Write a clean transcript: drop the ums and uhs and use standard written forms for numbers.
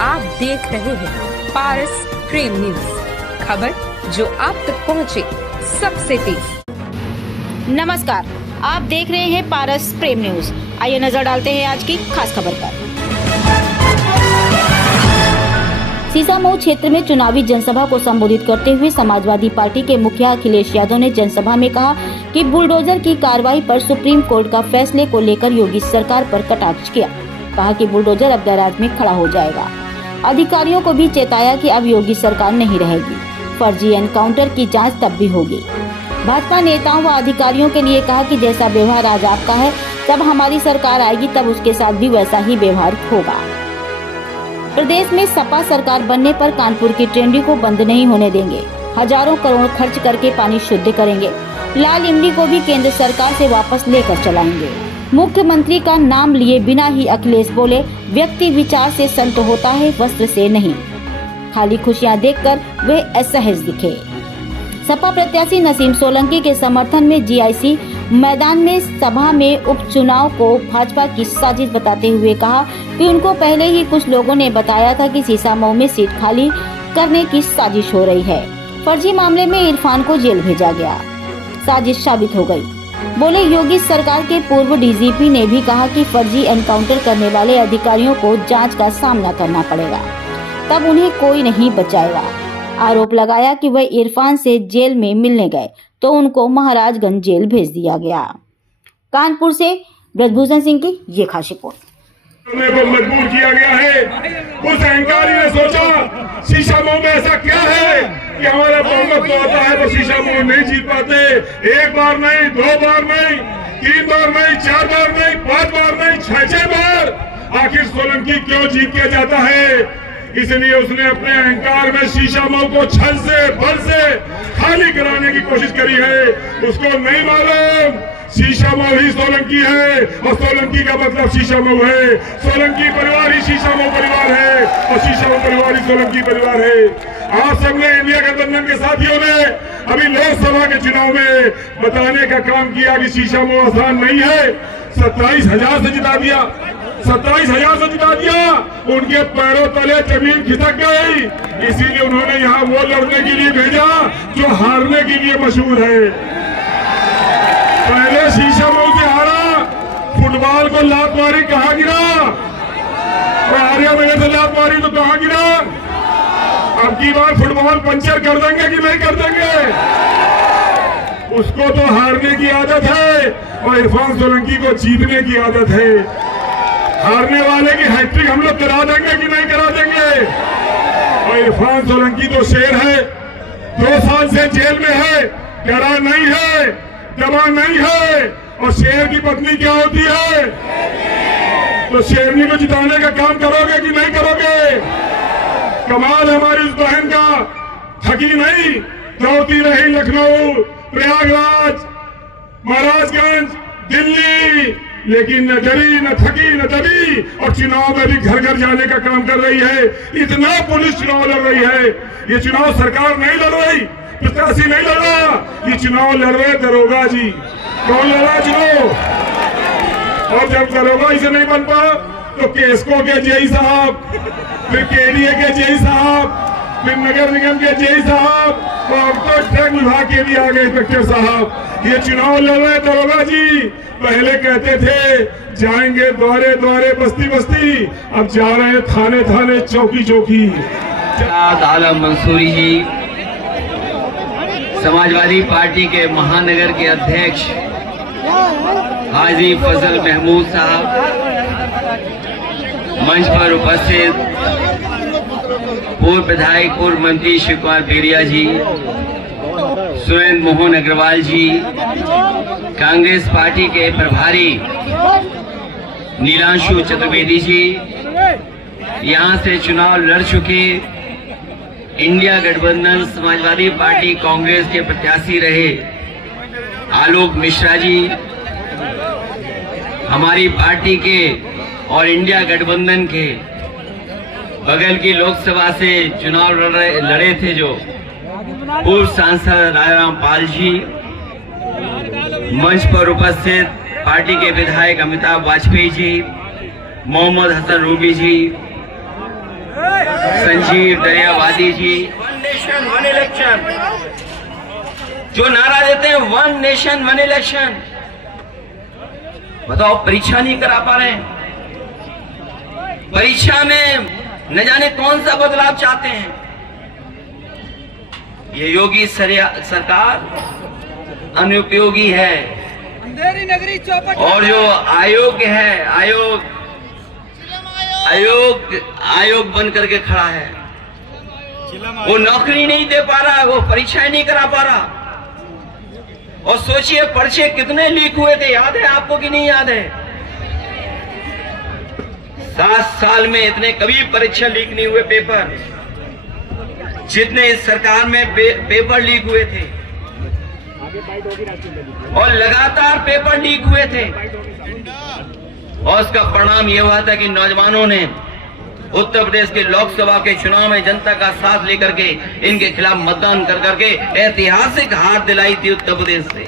आप देख रहे हैं पारस प्रेम न्यूज, खबर जो आप तक पहुंचे सबसे तेज। नमस्कार, आप देख रहे हैं पारस प्रेम न्यूज। आइए नजर डालते हैं आज की खास खबर पर। सीसामऊ क्षेत्र में चुनावी जनसभा को संबोधित करते हुए समाजवादी पार्टी के मुखिया अखिलेश यादव ने जनसभा में कहा कि बुलडोजर की कार्रवाई पर सुप्रीम कोर्ट का फैसले को लेकर योगी सरकार पर कटाक्ष किया। कहा कि बुलडोजर अब गैराज में खड़ा हो जाएगा। अधिकारियों को भी चेताया कि अब योगी सरकार नहीं रहेगी, फर्जी एनकाउंटर की जांच तब भी होगी। भाजपा नेताओं व अधिकारियों के लिए कहा कि जैसा व्यवहार आज आपका है, तब हमारी सरकार आएगी तब उसके साथ भी वैसा ही व्यवहार होगा। प्रदेश में सपा सरकार बनने पर कानपुर की ट्रेनरी को बंद नहीं होने देंगे। हजारों करोड़ खर्च करके पानी शुद्ध करेंगे। लाल इमली को भी केंद्र सरकार से वापस लेकर चलाएंगे। मुख्यमंत्री का नाम लिए बिना ही अखिलेश बोले, व्यक्ति विचार से संत होता है, वस्त्र से नहीं। खाली खुशियां देखकर वे असहज दिखे। सपा प्रत्याशी नसीम सोलंकी के समर्थन में जीआईसी मैदान में सभा में उपचुनाव को भाजपा की साजिश बताते हुए कहा कि उनको पहले ही कुछ लोगों ने बताया था कि सीसामऊ में सीट खाली करने की साजिश हो रही है। फर्जी मामले में इरफान को जेल भेजा गया, साजिश साबित हो गई। बोले योगी सरकार के पूर्व डीजीपी ने भी कहा कि फर्जी एनकाउंटर करने वाले अधिकारियों को जांच का सामना करना पड़ेगा, तब उन्हें कोई नहीं बचाएगा। आरोप लगाया कि वह इरफान से जेल में मिलने गए तो उनको महाराजगंज जेल भेज दिया गया। कानपुर से ब्रजभूषण सिंह की ये खास रिपोर्ट। मजबूर किया गया है। उस अहंकारी ने सोचा सीसामऊ में ऐसा क्या है कि हमारा बहुमत तो आता है तो सीसामऊ नहीं जीत पाते। एक बार नहीं, दो बार नहीं, तीन बार नहीं, चार बार नहीं, पांच बार नहीं, छह बार आखिर सोलंकी क्यों जीत के जाता है? इसलिए उसने अपने अहंकार में सीसामऊ को छल से बल से खाली कराने की कोशिश करी है। उसको नहीं मालूम सीसामऊ ही सोलंकी है और सोलंकी का मतलब सीसामऊ है। सोलंकी परिवार ही सीसामऊ परिवार है और सीसामऊ परिवार ही सोलंकी परिवार है। आज सबने इंडिया गठबंधन के साथियों ने अभी लोकसभा के चुनाव में बताने का काम किया कि सीसामऊ आसान नहीं है। 27,000 से जिता दिया, 27,000 से जिता दिया। उनके पैरों तले जमीन खिसक गई। इसीलिए उन्होंने यहाँ वो लड़ने के लिए भेजा जो हारने के लिए मशहूर है। पहले सीसामऊ से हारा, फुटबॉल को लात मारी, कहाँ गिरा? आर्या मेरे से लात मारी तो कहाँ गिरा? अब की बार फुटबॉल पंचर कर देंगे कि नहीं कर देंगे? उसको तो हारने की आदत है और इरफान सोलंकी को जीतने की आदत है। हारने वाले की हैट्रिक हम लोग करा देंगे कि नहीं करा देंगे? और इरफान सोलंकी तो शेर है, 2 साल से जेल में है, डरा नहीं है, दबा नहीं है। और शेर की पत्नी क्या होती है? तो शेरनी को जिताने का काम करोगे कि नहीं करोगे? कमाल हमारी उस बहन का, थकी नहीं, दौड़ती रही लखनऊ, प्रयागराज, महाराजगंज, दिल्ली, लेकिन न डरी, न थकी, न दबी और चुनाव में भी घर घर जाने का काम कर रही है। इतना पुलिस चुनाव लड़ रही है। ये चुनाव सरकार नहीं लड़ रही, प्रत्याशी नहीं लड़ रहा, ये चुनाव लड़ रहे दरोगा जी। कौन लड़ रहा चुनाव? और जब दरोगा इसे नहीं बन पा तो केसको के जेई साहब, फिर केडीए के जेई साहब, फिर नगर निगम के जेई साहब और तो ट्रक विभाग के भी आगे इंस्पेक्टर साहब। ये चुनाव लड़ रहे दरोगा जी। पहले कहते थे जाएंगे द्वारे द्वारे, बस्ती बस्ती, अब जा रहे हैं थाने थाने, चौकी चौकी। आलम मंसूरी जी, समाजवादी पार्टी के महानगर के अध्यक्ष हाजी फजल महमूद साहब, मंच पर उपस्थित पूर्व विधायक पूर्व मंत्री शिव कुमार बेरिया जी, सुरेंद्र मोहन अग्रवाल जी, कांग्रेस पार्टी के प्रभारी नीलांशु चतुर्वेदी जी, यहाँ से चुनाव लड़ चुके इंडिया गठबंधन समाजवादी पार्टी कांग्रेस के प्रत्याशी रहे आलोक मिश्रा जी, हमारी पार्टी के और इंडिया गठबंधन के बगल की लोकसभा से चुनाव लड़े थे जो पूर्व सांसद राजाराम पाल जी, मंच पर उपस्थित पार्टी के विधायक अमिताभ वाजपेयी जी, मोहम्मद हसन रूबी जी, संजीव दरियावादी जी, वन नेशन वन इलेक्शन, जो नारा देते हैं वन नेशन वन इलेक्शन, बताओ परीक्षा नहीं करा पा रहे हैं। परीक्षा में न जाने कौन सा बदलाव चाहते हैं। ये योगी सरकार अनुपयोगी है। और जो आयोग है, आयोग बन करके खड़ा है, वो नौकरी नहीं दे पा रहा, वो परीक्षाएं नहीं करा पा रहा। और सोचिए पर्चे कितने लीक हुए थे, याद है आपको कि नहीं याद है? 7 साल में इतने कभी परीक्षा लीक नहीं हुए पेपर, जितने इस सरकार में पेपर लीक हुए थे। और लगातार पेपर लीक हुए थे, और उसका परिणाम यह हुआ था कि नौजवानों ने उत्तर प्रदेश के लोकसभा के चुनाव में जनता का साथ लेकर के इनके खिलाफ मतदान कर करके ऐतिहासिक हार दिलाई थी उत्तर प्रदेश से।